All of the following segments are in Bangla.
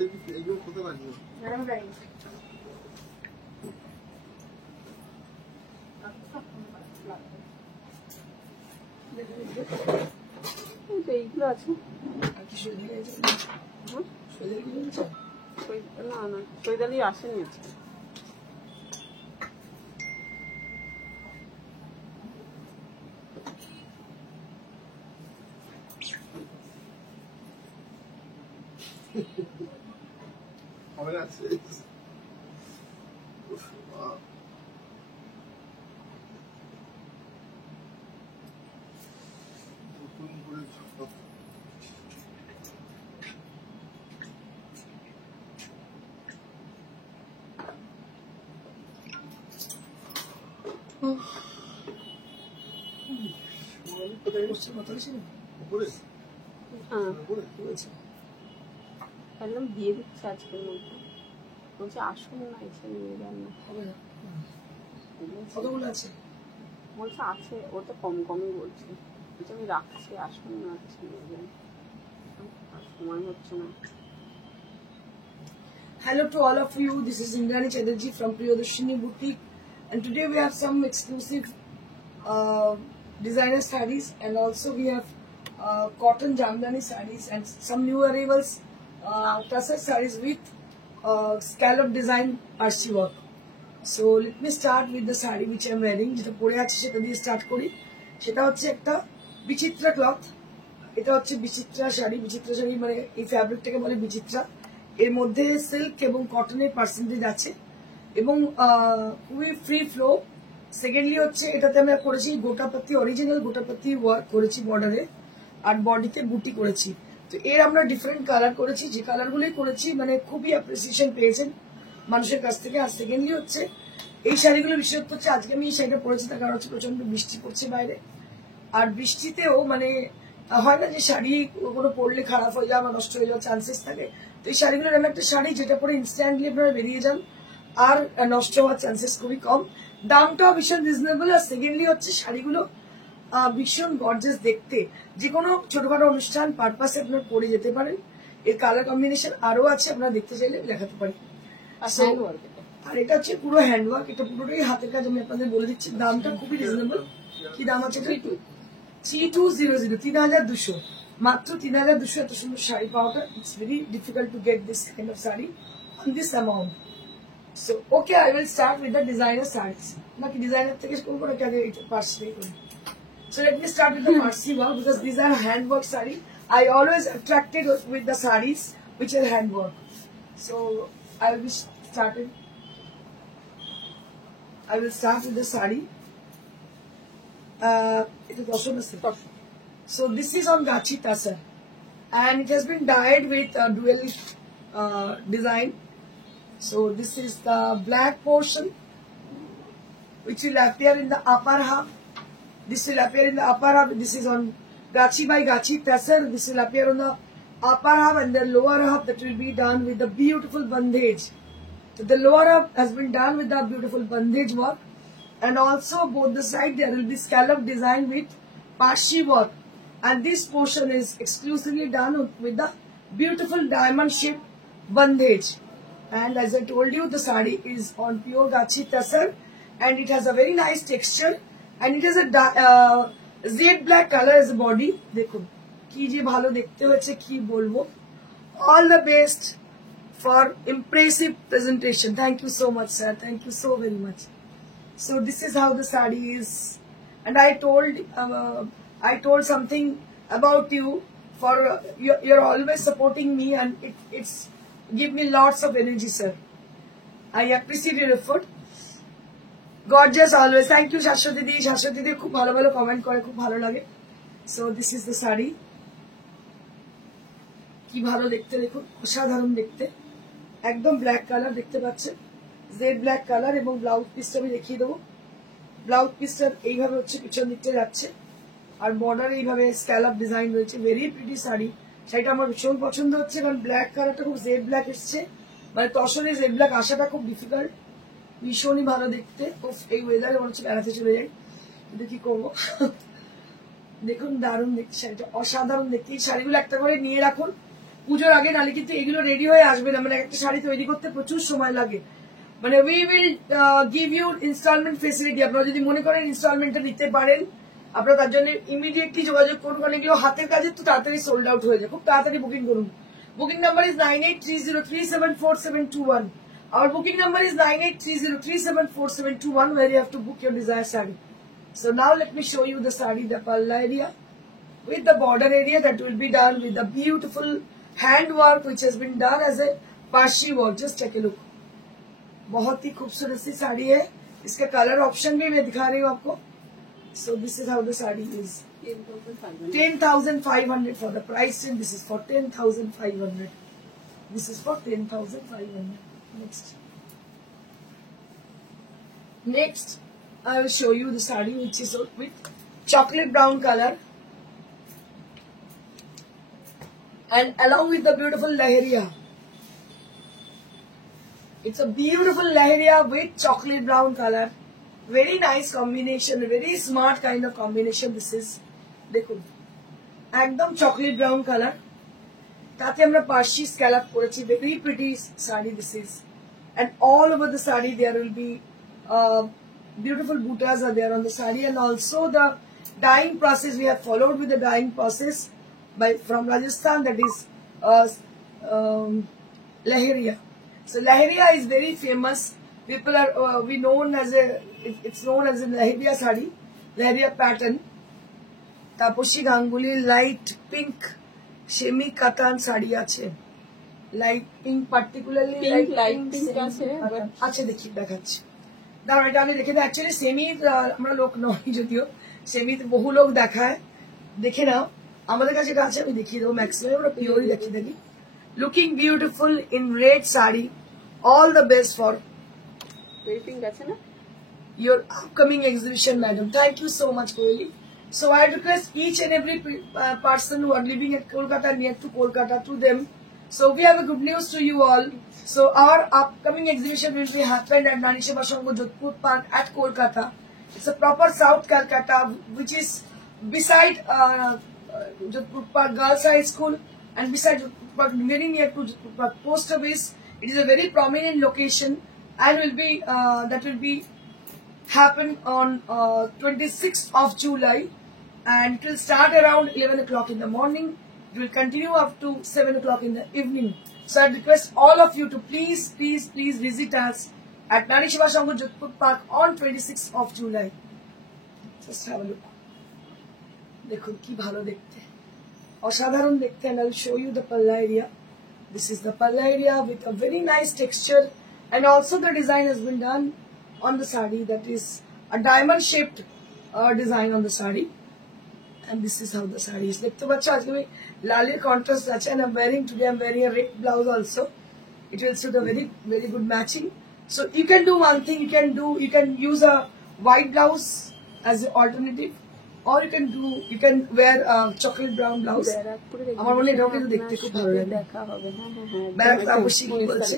এইগুলো কোথায় রাখবো? এইগুলো আছে না না সৈদালি আসেনি আজকে। হবে না একদম দিয়ে দিচ্ছে আজকের মধ্যে, বলছে আসুন না এসে নিয়ে যান না। কতগুলো আছে বলছে আছে, ও তো কম কমই বলছে, বলছে আমি রাখছি আসুন না এসে নিয়ে যান, সময় হচ্ছে না। Hello to all of you, this is Indrani Chatterjee from Priyadarshini Boutique, and today we have some exclusive designer sarees, and also we have cotton jamdani sarees and some new arrivals tussar sarees with scallop design archie work. So let me start with the saree which I am wearing. যেটা পরে আছে সেটা দিয়ে স্টার্ট করি। সেটা হচ্ছে একটা বিচিত্রা ক্লথ। এটা হচ্ছে বিচিত্রা শাড়ি। বিচিত্রা শাড়ি মানে এই ফ্যাব্রিকটাকে বলে বিচিত্রা। এর মধ্যে সিল্ক এবং কটনের পার্সেন্টেজ আছে এবং খুবই ফ্রি ফ্লো। সেকেন্ডলি হচ্ছে এটাতে আমরা করেছি গোটাপাতি, অরিজিনাল গোটাপাতি ওয়ার্ক করেছি বর্ডারে, আর বডিতে বুটি করেছি। তো এর আমরা ডিফারেন্ট কালার করেছি, যে কালারগুলোই করেছি মানে খুবই অ্যাপ্রিসিয়েশন পেয়েছেন মানুষের কাছ থেকে। আর সেকেন্ডলি হচ্ছে এই শাড়িগুলো বিশেষত্ব হচ্ছে আজকে আমি এই শাড়িটা পরেছি তার কারণ হচ্ছে প্রচন্ড বৃষ্টি পড়ছে বাইরে, আর বৃষ্টিতেও মানে হয় না যে শাড়ি কোনো পরলে খারাপ হয়ে যাওয়া বা নষ্ট হয়ে যাওয়ার চান্সেস থাকে। তো এই শাড়িগুলোর এমন একটা শাড়ি যেটা পরে ইনস্ট্যান্টলি আপনারা বেরিয়ে যান আর নষ্ট হওয়ার চান্সেস খুবই কম। দামটাও ভীষণ রিজনেবল। আর সেকেন্ডলি হচ্ছে শাড়িগুলো ভীষণ গর্জাস দেখতে, যে কোনো ছোটখাটো অনুষ্ঠান পারপাসে আপনার পরে যেতে পারেন। এর কালার কম্বিনেশন আরো আছে, আপনারা দেখতে চাইলে দেখাতে পারি। আর এটা হচ্ছে পুরো হ্যান্ডওয়ার্ক, এটা পুরোটাই হাতের কাজ। আমি আপনাদের বলে দিচ্ছি দামটা খুবই রিজনেবল। কি দাম আছে? 3200, 3200, মাত্র 3200। এত সুন্দর শাড়ি পাওয়াটা it's very difficult to get this kind of sari on this amount. So okay, I will start with the designer saris. নাকি ডিজাইনার থেকে শুরু করে আগে পার্সি করি? So let me start with the Parsi work because these are handwork saree. I always attracted with the sarees which are handwork. So I will start with the saree. So this is on Gachi Tasar and it has been dyed with a dual design. So this is the black portion which will appear in the upper half. This will appear in the upper half. This is on Gachi by Gachi Tasar. This will appear on the upper half, and the lower half that will be done with the beautiful bandage. So the lower half has been done with the beautiful bandage work, and also both the side there will be scallop design with Parshi work. And this portion is exclusively done with the beautiful diamond shaped bandage. And as I told you, the saree is on pure Gachi Tasar, and it has a very nice texture. And it has a jet black color as a body. দেখুন কি যে ভালো দেখতে হয়েছে কি বলবো। All the best for impressive presentation. Thank you so much, sir. Thank you so very much. So this is how the saree is, and I told something about you. For you're always supporting me, and it's give me lots of energy, sir. I appreciate your effort. Gorgeous always. Thank you, Shashwati Didi. Shashwati Didi খুব ভালো ভালো কমেন্ট করে, খুব ভালো লাগে। So this is the saree. কি ভালো দেখতে দেখুন, অসাধারণ দেখতে, একদম ব্ল্যাক কালার দেখতে পাচ্ছেন, জেড ব্ল্যাক কালার। এবং ব্লাউজ পিসটা আমি দেখিয়ে দেবো। ব্লাউজ পিসটা এইভাবে হচ্ছে পিছন দিকটা যাচ্ছে, আর বর্ডার এইভাবে স্ক্যালপ ডিজাইন রয়েছে। Very pretty sari. শাড়িটা আমার ভীষণ পছন্দ হচ্ছে কারণ ব্ল্যাক কালারটা খুব জেড ব্ল্যাক এসছে, মানে তসরে জেড ব্ল্যাক আসাটা খুব ডিফিকাল্ট। ভীষণই ভালো দেখতে। এই ওয়েদারে মনে হচ্ছে বেড়াতে চলে যাই, কিন্তু কি করবো। দেখুন দারুণ দেখতে শাড়িটা, অসাধারণ দেখতে। এই শাড়িগুলো একটা করে নিয়ে রাখুন, পুজোর আগে, নালে কিন্তু এগুলো রেডি হয়ে আসবে না, মানে একটা শাড়ি তৈরি করতে প্রচুর সময় লাগে। মানে we will give you instalment facility. আপনারা যদি মনে করেন ইনস্টলমেন্টটা নিতে পারেন, আপনারা তার জন্য ইমিডিয়েটলি যোগাযোগ করুন, কারণ এগুলো হাতের কাজে তো তাড়াতাড়ি সোল্ড আউট হয়ে যায়, খুব তাড়াতাড়ি বুকিং করুন। Booking number is 9830374721. Our booking number is 9830374721, where you have to book your desired saree. So now let me show you the saree, the palla area with the border area that will be done with the beautiful hand work which has been done as a parshi work. Just take a look. बहुत ही खूबसूरत सी साड़ी है। इसका कलर ऑप्शन भी मैं दिखा रही हूँ आपको। So this is how the saree is. 10,500 for the price, and this is for 10,500. This is for 10,500. Next, I will show you the saree which is with chocolate brown color, and along with the beautiful lahariya. It's a beautiful lahariya with chocolate brown color. Very nice combination, very smart kind of combination this is. দেখুন একদম চকলেট ব্রাউন কালার, তাতে আমরা পার্সি স্ক্যালপ করেছি। Very pretty sari this is, and all over the saree there will be beautiful buttas are there on the saree, and also the dyeing process we have followed with the dyeing process from Rajasthan, that is lahariya. So lahariya is very famous. People are it's known as a lahariya saree, lahariya pattern. Tapasi Ganguly light pink semi katan sari আছে, light pink, particularly light pink আছে। আচ্ছা দেখি দেখাচ্ছি, দাঁড়ান এটা আমি দেখে দিই। অ্যাকচুয়ালি সেমি আমরা লোক নই, যদিও সেমি বহু লোক দেখায়, দেখে নাও। আমাদের কাছে এটা আছে, আমি দেখিয়ে দেবো। ম্যাক্সিমাম আমরা পিওরই দেখিয়ে থাকি। Looking beautiful in red sari, all the best for pink আছে না your upcoming exhibition, madam. Thank you so much, Koeli. So I request each and every person who are living at Kolkata, near to Kolkata, to them. So we have a good news to you all. So our upcoming exhibition will be happened at Rani Sheba Sangh Jodhpur Park at Kolkata. It's a proper South Calcutta, which is beside Jodhpur Park Girls High School, and beside Jodhpur Park, very near to Jodhpur Park Post Office. It is a very prominent location, and that will be happen on 26th of July, and it will start around 11 o'clock in the morning. It will continue up to 7 o'clock in the evening. So I request all of you to please visit us at Rani Sheba Sangh Jodhpur Park on 26th of July. Just have a look. দেখুন কি ভালো দেখতে, অসাধারণ দেখতে। And I will show you the palla area. This is the palla area with a very nice texture, and also the design has been done on the sari, that is a diamond shaped design on the sari, and this is how the sari is. Dekhte bachcho ajke mein laler contrast ache, and I'm wearing a red blouse also. It will suit a very good matching. So you can do one thing, you can use a white blouse as an alternative, or you can wear a chocolate brown blouse. আমার মনে এটাও কিন্তু দেখতে খুব ভালো লাগে। দেখা হবে। হ্যাঁ ব্যারাকপুর অবশ্যই কি বলছে,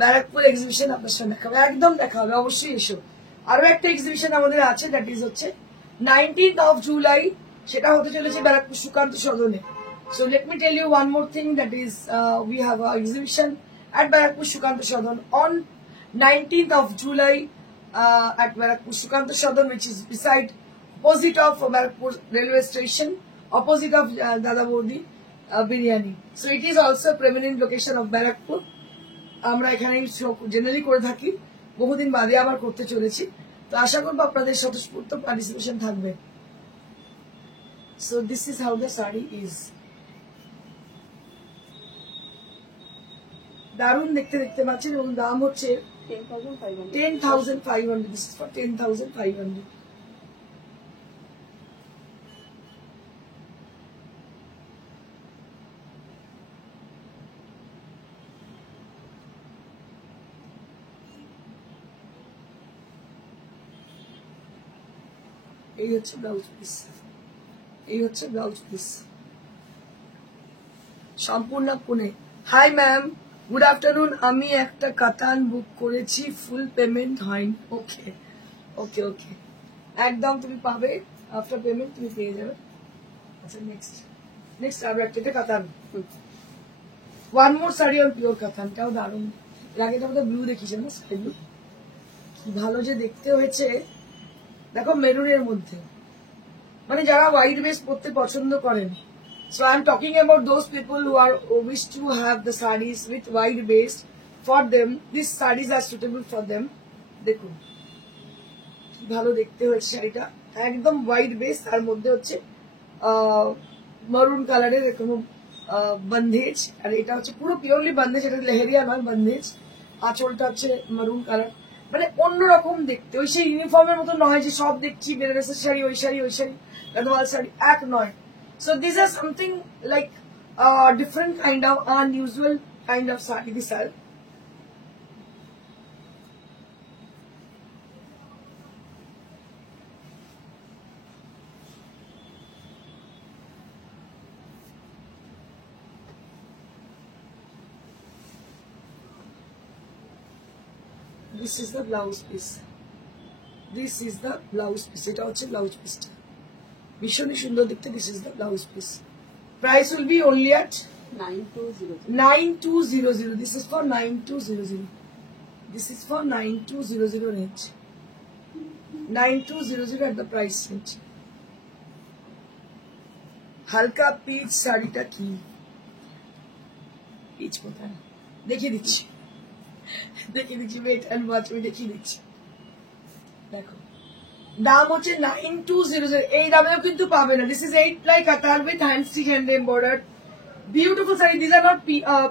ব্যারাকপুর এক্সিবিশন আপনার সঙ্গে দেখা হবে, একদম দেখা হবে, অবশ্যই এসো। আরো একটা এক্সিবিশন আমাদের আছে, দ্যাট ইজ হচ্ছে 19th of July, সেটা হতে চলেছে ব্যারাকপুর সুকান্ত সদনে। So let me tell you one more thing, that is we have an exhibition at Barakpur Shukanta Sadan on 19th of July at Barakpur Shukanta Sadan, which is beside opposite of Barakpur railway station, opposite of Dada Bordi Biryani. So it is also a prominent location of Barakpur. আমরা এখানে জেনারেলি করে থাকি, বহুদিন বাদে আবার করতে চলেছি, তো আশা করবো আপনাদের স্বতঃস্ফূর্ত পার্টিসিপেশন থাকবে। So this is how the sari is. দারুণ দেখতে পাচ্ছেন, এবং দাম হচ্ছে 10,500. This is for 10,500. এই হচ্ছে ব্লাউজ পিস, সম্পূর্ণ Pune. Hi ma'am, good afternoon. আমি একটা কাতান বুক করেছি, ফুল পেমেন্ট হয়নি। ওকে, একদম তুমি পাবে, আফটার পেমেন্ট তুমি পেয়ে যাবে। আচ্ছা নেক্সট আরো একটা কাতান। One more sari on pure কাতানটাও দারুণ। এর আগে আমাদের ব্লু দেখিয়েছেন না, স্কাই ব্লু, কি ভালো যে দেখতে হয়েছে। দেখো মেরুনের মধ্যে, মানে যারা হোয়াইট বেস পরতে পছন্দ করেন, so I am talking about those people who are who wish to have the sarees with white base. For them, these sarees are suitable for them. দেখুন কি ভালো দেখতে হয়েছে শাড়িটা, একদম হোয়াইট বেস, তার মধ্যে হচ্ছে মারুন কালারের এরকম বন্ধেজ, আর এটা হচ্ছে পুরো পিওরলি বন্ধেজ, এটা লেহেরিয়া নয় বন্ধেজ। আঁচলটা হচ্ছে মারুন কালার, মানে অন্যরকম দেখতে, ওই সেই ইউনিফর্মের মতো নয় যে সব দেখছি বেনারসের শাড়ি, ওই শাড়ি ওই শাড়ি, গদওয়াল শাড়ি, এক নয়। So these are something like different kind of unusual kind of sari. These are this is the blouse piece. This is the blouse piece. এটা হচ্ছে blouse piece টা, ভীষণই সুন্দর দেখতে। This is the blouse piece. Price will be only at 9200. This is for 9200. This is for 9200 range. 9200 at the price range. হালকা পিচ শাড়িটা কি, পিচ কোথায় দেখিয়ে দিচ্ছি, ওয়েট এন্ড ওয়াচ, আমি দেখিয়ে দিচ্ছি। দেখো দাম হচ্ছে 9200, এই দামেও কিন্তু পাবে না। দিস ইজ 8 ply কাতান with hand stitch hand embroidered, beautiful sari. This are not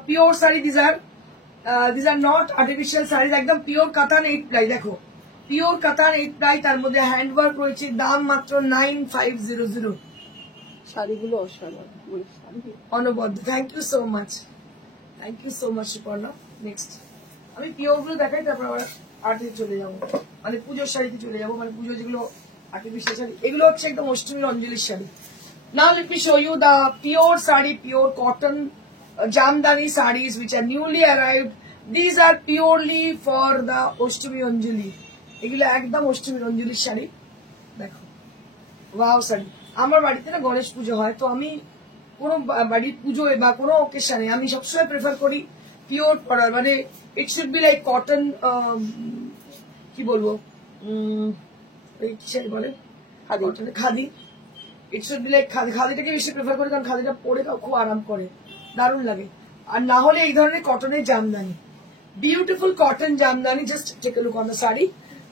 pure sari, this are not artificial sari, একদম পিওর কাতান 8 ply। দেখো পিওর কাতান 8 ply, তার মধ্যে হ্যান্ড ওয়ার্ক রয়েছে, দাম মাত্র 9500। শাড়িগুলো অসাধারণ, অনবদ্য। Thank you so much, thank you so much Suparna. Next আমি পিওর গুলো দেখাই, তারপর আবার আর্টে চলে যাবো, মানে পুজোর শাড়িতে চলে যাবো, মানে পুজো যেগুলো আর্টিফিশিয়াল শাড়ি, এগুলো হচ্ছে একদম অষ্টমীর অঞ্জলির sari. Now let me show you the pure sari, pure cotton Jamdani sarees which are newly arrived. These are purely for the Oshtami Anjali. এগুলো একদম অষ্টমীর অঞ্জলির শাড়ি। দেখো ওয়াও শাড়ি। আমার বাড়িতে না গণেশ পুজো হয়, তো আমি কোনো বাড়ির পুজোয় বা কোনো অকেশনে আমি সবসময় প্রেফার করি পিওর পরার, মানে it should be like cotton, কি বলবো, কি শাড়ি বলে, khadi. It should be like khadi, খাদিটাকে বেশি প্রেফার করি, কারণ খাদিটা পরে খুব আরাম করে, দারুণ লাগে। আর না হলে এই ধরনের কটনের jamdani, beautiful cotton jamdani. Just take a look on the sari.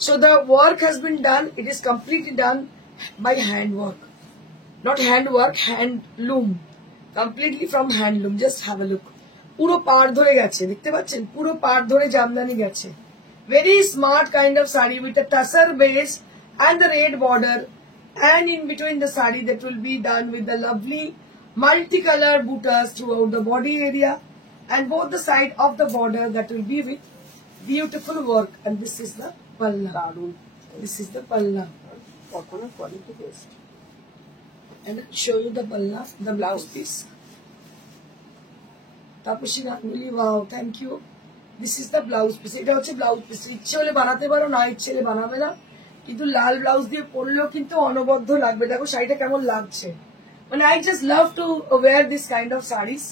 So the work has been done, it is completely done by hand work, not hand work, handloom, completely from handloom. Just have a look. পুরো পাড় ধরে গেছে, দেখতে পাচ্ছেন, পুরো পাড় ধরে জামদানি গেছে। Very smart kind of sari with a tussar base and the red border, and in between the sari that will be done with the lovely multicolor buttas throughout the body area, and both the side of the border that will be with beautiful work. And this is the palla. This is the palla. কটনের quality best. And I'll show you the palla, the blouse piece. Tapashi Ganguly, wow, thank you. This is the blouse piece. এটা হচ্ছে ব্লাউজ পিস। ইচ্ছে হলে বানাতে পারো, না ইচ্ছে হলে বানাবে না, কিন্তু লাল ব্লাউজ দিয়ে পরলেও কিন্তু অনবদ্য লাগবে। দেখো শাড়িটা কেমন লাগছে, মানে I just love to wear this kind of sarees.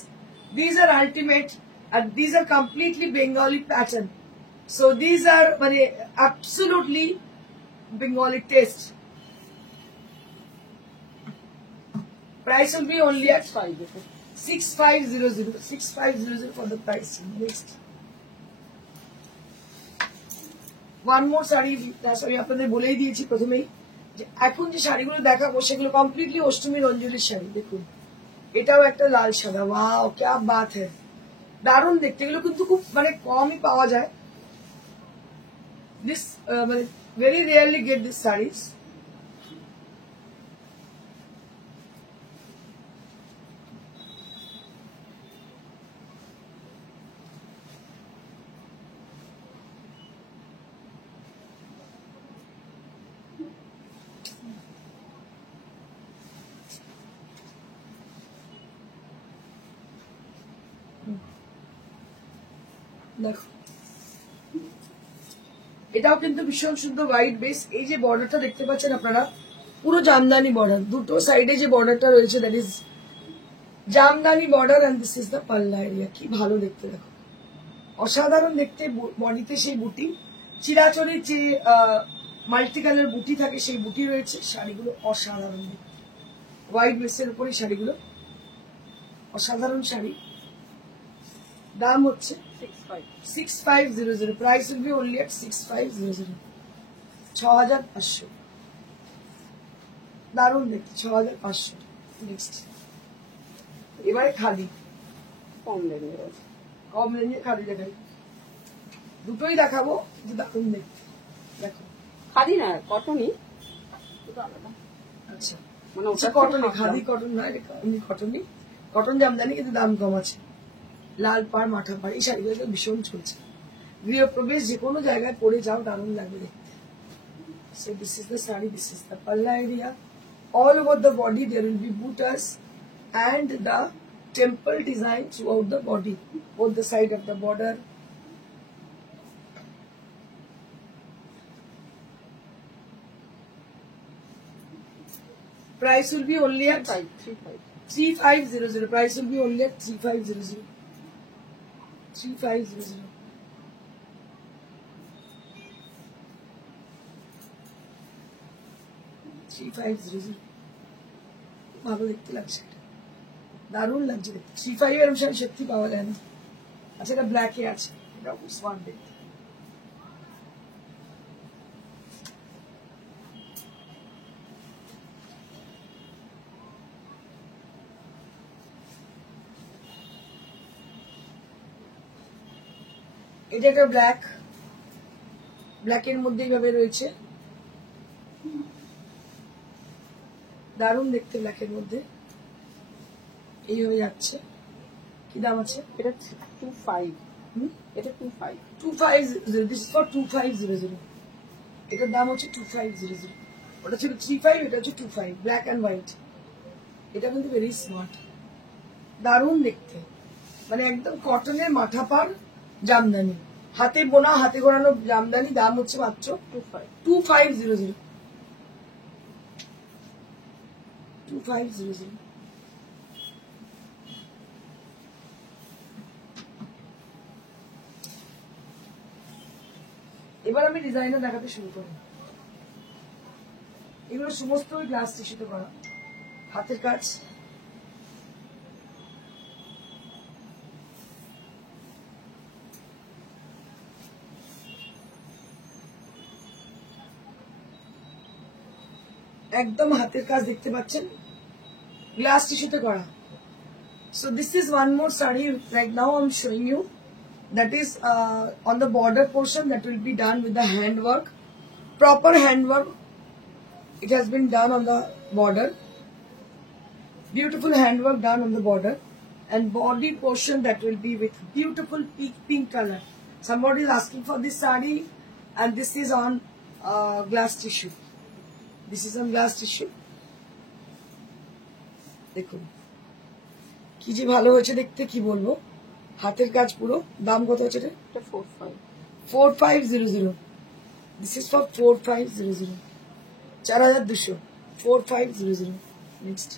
These are ultimate, and these are completely Bengali pattern. So these are মানে absolutely Bengali taste. Price will be only at 6500. 6500 for the price. Next. One more sari, sorry আপনাদের বলেই দিয়েছি প্রথমেই যে এখন যে শাড়িগুলো দেখাবো সেগুলো কমপ্লিটলি অষ্টমীর অঞ্জলির শাড়ি। দেখুন এটাও একটা লাল সাদা, ওয়াও ক্যা বাত হ্যায়, দারুণ দেখতে। এগুলো কিন্তু খুব মানে কমই পাওয়া যায়। This মানে very rarely get these sarees. দেখো এটাও কিন্তু ভীষণ সুন্দর হোয়াইট বেস। এই যে বর্ডারটা দেখতে পাচ্ছেন আপনারা, পুরো জামদানি বর্ডার, দুটো সাইডে যে বর্ডারটা রয়েছে that is jamdani border and this is the palla area. কি ভালো দেখতে, দেখো অসাধারণ দেখতে। বডিতে সেই বুটি, চিরাচরির যে মাল্টি কালার বুটি থাকে সেই বুটি রয়েছে। শাড়িগুলো অসাধারণ দেখতে, হোয়াইট বেসের উপরে শাড়িগুলো অসাধারণ শাড়ি। দাম হচ্ছে 6500, প্রাইস উইল বি অনলি এট 6500, 6500। দারুণ দেখতে, 6500। নেক্সট এবারে খাদি, কম রেঞ্জের আছে। কম রেঞ্জে খাদি দেখাই, দুটোই দেখাবো যে দারুণ দেখতে। দেখো খাদি না, কটনই, দুটো আলাদা। আচ্ছা, মানে আচ্ছা ওটা কটন, খাদি কটন না, এমনি কটনই, কটন জামদানি, কিন্তু দাম কম আছে। লাল পাড় মাঠা পাড় এই শাড়িগুলো তো ভীষণ চলছে। গৃহপ্রবেশ যে কোনো জায়গায় পরে যাও, দারুণ লাগবে দেখতে। So this is the saree, this is the palla area. All over the body there will be buttas and the temple design throughout the body, both the side of the border. Price will be only at 3500. Price will be only at 3500. 3500. ভালো দেখতে লাগছে, দারুণ লাগছে দেখতে। 35 এরকম শাড়ি সত্যি পাওয়া যায় না। আচ্ছা, এটা ব্ল্যাকে আছে, এটা স্মার্ট দেখতে। এটা একটা ব্ল্যাক, ব্ল্যাকের মধ্যে এইভাবে রয়েছে, দারুণ দেখতে ব্ল্যাকের মধ্যে এইভাবে যাচ্ছে। কি দাম আছে? এটা 25, এটা 25, 2500। This is for 2500। এটার দাম হচ্ছে 2500। ওটা ছিল 35, এটা হচ্ছে 25, ব্ল্যাক অ্যান্ড হোয়াইট। এটা কিন্তু ভেরি স্মার্ট, দারুণ দেখতে, মানে একদম কটনের মাথা পার জামদানি, হাতে বোনা হাতে গড়ানো জামদানি। দাম হচ্ছে মাত্র 2500। 2500। এবার আমি ডিজাইনার দেখাতে শুরু করি। এগুলো সমস্ত গ্লাস টিস্যুতে করা, হাতের কাজ। একদম হাতের কাজ দেখতে পাচ্ছেন, গ্লাস টিস্যুতে করা। So this is one more saree right now I'm showing you, that is on the border portion, that will be done with the handwork, proper handwork. It has been done on the border, beautiful handwork done on the border, and body portion that will be with beautiful pink color. Somebody is asking for this saree, and this is on glass tissue. This is on glass tissue. দেখুন কি যে ভালো হয়েছে দেখতে, কি বলবো, হাতের কাজ পুরো। দাম কত হচ্ছে এটা? 4500। This is for 4500, 4200, 4500। নেক্সট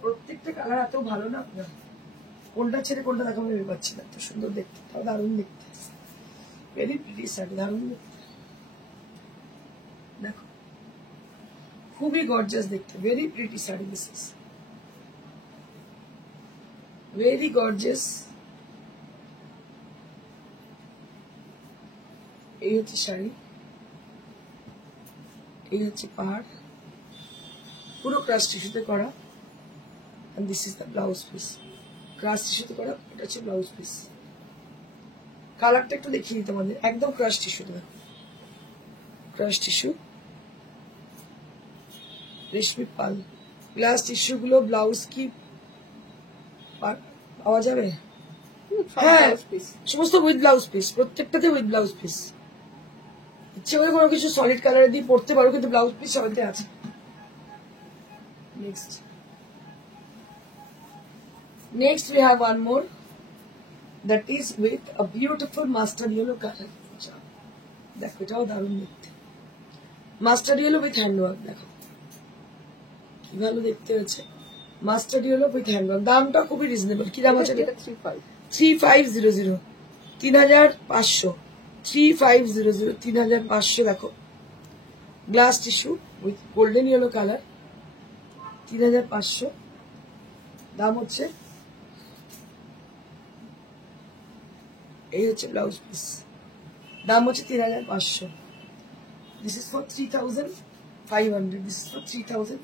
প্রত্যেকটা কালার এত ভালো না, আপনার কোনটা ছেড়ে কোনটা দেখাবো ভেবে পাচ্ছি না। এত সুন্দর দেখতে, তাও দারুণ দেখতে, ভেরি প্রিটি শাড়ি, দারুণ দেখতে। দেখো খুবই গর্জিয়াস দেখতে, very pretty sari. This is very gorgeous. এই হচ্ছে শাড়ি, এই হচ্ছে পাহাড়, পুরো ক্রাশ টিস্যুতে করা। and this is the blouse piece, crush টিস্যুতে করা। এটা হচ্ছে ব্লাউজ পিস। কালারটা একটু দেখিয়ে দিই তোমাদের, একদম ক্রাশ টিস্যু, ক্রাশ টিস্যু, রেশমি পাল। গ্লাস টিস্যু গুলো ব্লাউজ কি পাওয়া যাবে? হ্যাঁ, সমস্ত উইথ ব্লাউজ পিস, প্রত্যেকটাতে উইথ ব্লাউজ পিস। ইচ্ছে করে কোনো কিছু সলিড কালারে দিয়ে পড়তে পারো, কিন্তু ব্লাউজ পিস সবাইতে আছে। Next we have one more, that is with a beautiful mustard yellow color. দেখো এটাও দারুণ দেখতে, মাস্টার্ড ইয়েলো উইথ হ্যান্ডওয়ার্ক, দেখো কি ভালো দেখতে হয়েছে, মাস্টার্ড ইয়েলো উইথ হ্যান্ডওয়ার্ক। দামটা খুবই রিজনেবল। কি দাম আছে? এটা 35। 3500, 3500, 3500, 3500। দেখো glass tissue with golden yellow colour, 3500। দাম হচ্ছে, এই হচ্ছে ব্লাউজ পিস, দাম হচ্ছে 3500। This is for 3500, this is for 3500,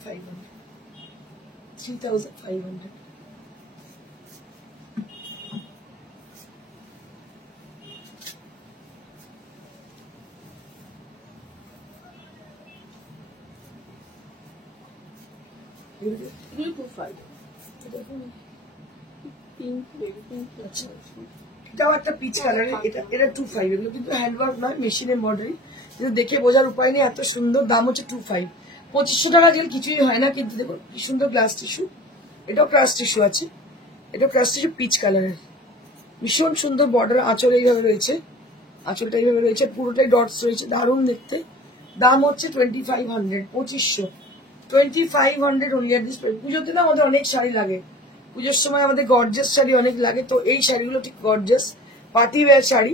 3500। এগুলো 25। Pink, baby pink. আচ্ছা, এটাও একটা পিচ কালারের, এটা 25। এগুলো কিন্তু হ্যান্ডওয়ার্ক নয়, মেশিন এমব্রয়ডারি, কিন্তু দেখে বোঝার উপায় নেই, এত সুন্দর। দাম হচ্ছে 25। 2500 টাকা গেলে কিছুই হয় না, কিন্তু দেখো কি সুন্দর গ্লাস টিস্যু। এটাও ক্রাশ টিস্যু আছে, এটা ক্রাশ টিস্যু পিচ কালারের, ভীষণ সুন্দর। বর্ডার আঁচল এইভাবে রয়েছে, আঁচলটা এইভাবে রয়েছে, পুরোটাই ডটস রয়েছে, দারুণ দেখতে। দাম হচ্ছে 2500, 2500, 2500 অনলি অ্যাট দিস প্রাইস। পুজোতে না আমাদের অনেক শাড়ি লাগে, পুজোর সময় আমাদের গর্জিয়াস শাড়ি অনেক লাগে, তো এই শাড়িগুলো ঠিক গর্জিয়াস পার্টি ওয়্যার শাড়ি,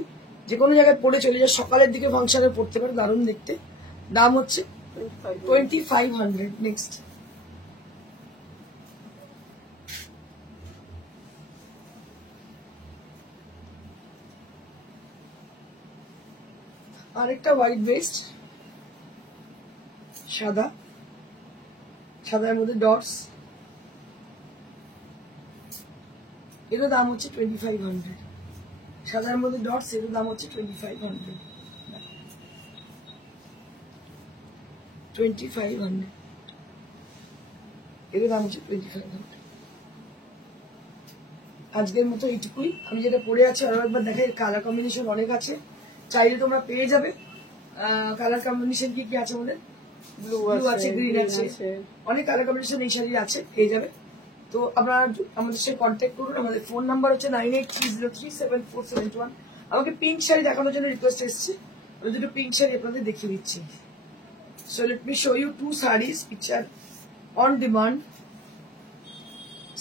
যে কোনো জায়গায় পরে চলে যায়, সকালের দিকে ফাংশনে পড়তে পারে, দারুণ দেখতে। দাম হচ্ছে 2500। নেক্সট, আরেকটা হোয়াইট বেস্ট, সাদা, সাদার মধ্যে ডটস, এরও দাম হচ্ছে 2500। সাদার মধ্যে ডটস, এরও দাম হচ্ছে 2500, 2500, এরও দাম হচ্ছে 2500। আজকের মতো এইটুকুই। আমি যেটা পরে আছি আরো একবার দেখাই, কালার কম্বিনেশন অনেক আছে, চাইলে তোমরা পেয়ে যাবে। কালার কম্বিনেশন কি কি আছে আমাদের? ব্লু আছে, গ্রিন আছে, অনেক কালার কম্বিনেশন এই শাড়ি আছে, পেয়ে যাবে। তো আপনারা আমাদের সাথে কন্ট্যাক্ট করুন। আমাদের ফোন নাম্বার হচ্ছে 9830374721। আমাকে পিঙ্ক শাড়ি দেখানোর জন্য রিকোয়েস্ট এসেছে, আমি দুটো পিঙ্ক শাড়ি আপনাদের দেখিয়ে দিচ্ছি। So let me show you 2 sarees which are on demand.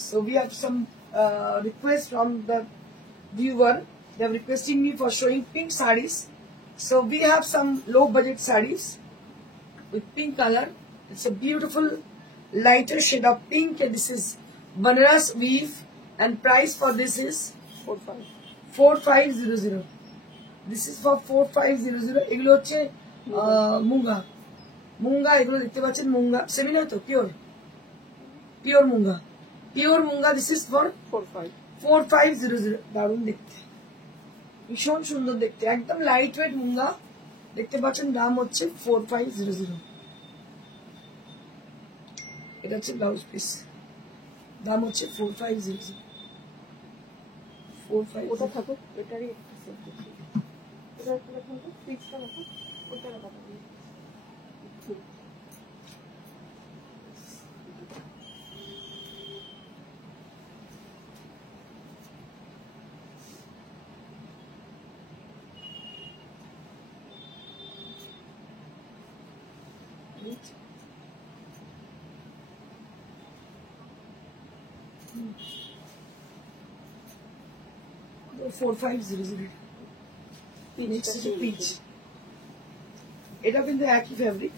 So we have some request from the viewer. They are requesting me for showing pink sarees. So we have some low budget sarees with pink color. It's a beautiful lighter shade of pink, and this is Banaras weave, and price for this is 4500. This is for 4500. এগুলো হচ্ছে মুঙ্গা, মুঙ্গা এগুলো দেখতে পাচ্ছেন, মুঙ্গা সেমি নয় তো, পিওর, পিওর মুঙ্গা, পিওর মুঙ্গা। This is for 4500। দারুণ দেখতে, ভীষণ সুন্দর দেখতে, একদম লাইট ওয়েট মুঙ্গা দেখতে পাচ্ছেন। দাম হচ্ছে 4500। এটা হচ্ছে ব্লাউজ পিস, দাম হচ্ছে 4500। 4500। ওটা থাকুক, এটারই একটা সেট দেখি। এটা একটা দেখুন তো, পিচটা দেখুন, ওটা রাখা যাবে। পিচ, এটা কিন্তু একই ফ্যাব্রিক।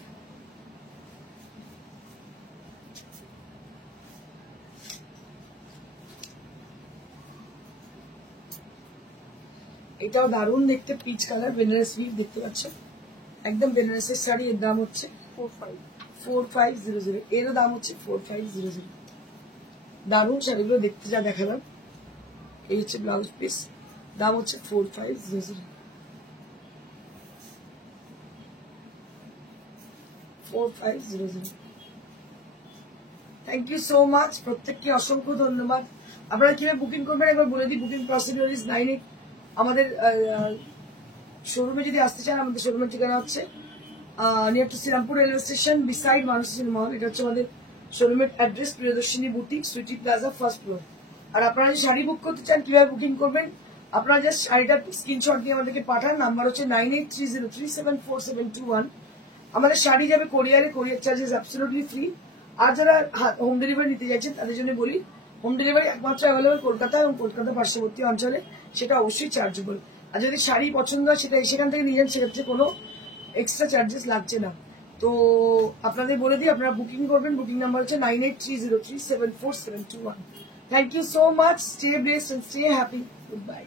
এটাও দারুণ দেখতে, পিচ কালার, বেনারস উইভ দেখতে পাচ্ছেন, একদম বেনারসের শাড়ি। এর দাম হচ্ছে 4500। এরও দাম হচ্ছে 4500। দারুণ শাড়িগুলো দেখতে যা দেখালাম। এই হচ্ছে ব্লাউজ পিস, দাম হচ্ছে 4500। 4500। থ্যাংক ইউ সো মাচ, প্রত্যেককে অসংখ্য ধন্যবাদ। আপনারা কিভাবে বুকিং করবেন একবার বলে দিই। Booking procedure is 98। আমাদের শোরুমে যদি আসতে চান, আমাদের শোরুমের ঠিকানা হচ্ছে near to Shrirampur railway station, beside মানুষজন মহল। এটা হচ্ছে আমাদের শোরুমের address, Priyadarshini boutique, Sweety Plaza, first floor. আর আপনারা যদি শাড়ি বুক করতে চান, কিভাবে বুকিং করবেন, আপনারা জাস্ট শাড়িটার স্ক্রিনশট নিয়ে আমাদেরকে পাঠান। নাম্বার হচ্ছে 9830374721। আমাদের শাড়ি যাবে কোরিয়ারে, কোরিয়ার চার্জেস অ্যাবসলিউটলি ফ্রি। আর যারা হোম ডেলিভারি নিতে যাচ্ছেন তাদের জন্য বলি, হোম ডেলিভারি একমাত্র অ্যাভেলেবল কলকাতা এবং কলকাতা পার্শ্ববর্তী অঞ্চলে, সেটা অবশ্যই চার্জেবল। আর যদি শাড়ি পছন্দ হয় সেটা সেখান থেকে নিয়ে যান, সেক্ষেত্রে কোনো এক্সট্রা চার্জেস লাগছে না। তো আপনাদের বলে দিই, আপনারা বুকিং করবেন। বুকিং নাম্বার হচ্ছে 9830374721। Thank you so much. Stay blessed and stay happy. Good by.